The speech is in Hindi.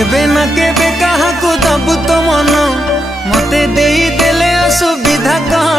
केबे ना केबे कहा को दबु तो मन मते देई देले असुविधा कह